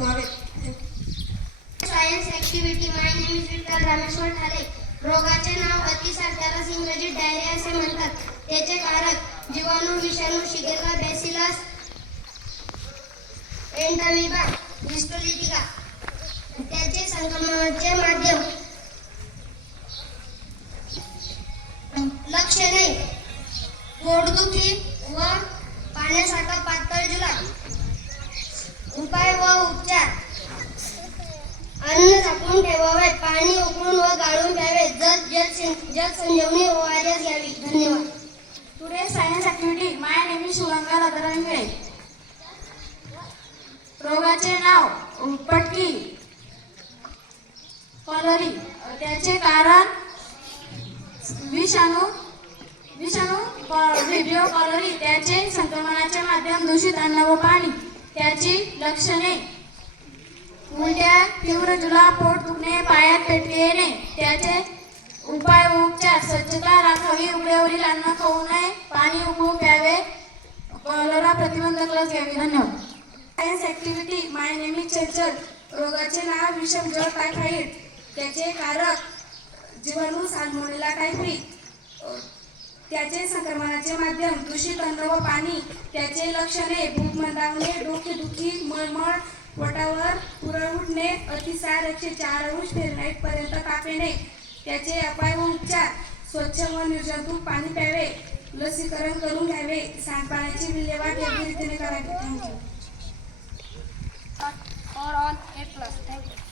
ठेवावेत. Science activity. My name is Vitthal Rameshwar Thale. रोगाचे नाव अतिसार, त्यालाच इंग्रजीत डायरिया असे म्हणतात. त्याचे कारक जीवाणू, विषाणू, शिगेला, बॅसिलस, एंटामिबा, हिस्टोलिटिका. त्याचे संक्रमणाचे माध्यम. लक्षणे पोटदुखी व पाण्यासारखा पातळ जुलाब. उपाय व उपचार. अन्न झाकून ठेवावे, पाणी उकळून व गाळून प्यावे, जलसंजीवनी ORS घ्यावी. धन्यवाद. Today science activity. My name is Shubhankar Radharange. रोगाचे नाव पटकी, कॉलरी. त्याचे कारण विषाणू व्हिडिओ कॉलरी. त्याचे संक्रमणाचे माध्यम दूषित अन्न व पाणी. त्याची लक्षणे उलट्या, तीव्र जुलाब, पोट दुखणे, पायात पेटके येणे. त्याचे उपाय व उपचार. स्वच्छता राखावी, उघड्यावरील अन्न खाऊ नये, पाणी उकळून प्यावे, कॉलरा प्रतिबंधक लस घ्यावी. धन्यवाद. Science activity. My name is चंचल. रोगाचे नाव विषम ज्वर, टायफॉइड. त्याचे कारक जीवाणू, साल्मोनेला टायफी. त्याचे संक्रमणाचे माध्यम दूषित अन्न व पाणी. त्याचे लक्षणे भूक मंदावणे, डोकेदुखी, मळमळ, पोटावर पुरळ उठणे, अतिसार, 104 अंश फॅरेनहाइट पर्यंत ताप येणे. त्याचे अपाय व उपचार. स्वच्छ व निर्जंतुक पाणी प्यावे, लसीकरण करून घ्यावे, सांडपाण्याची विल्हेवाट योग्य रीतीने करावी. Thank you. Or on 8+. Thank you.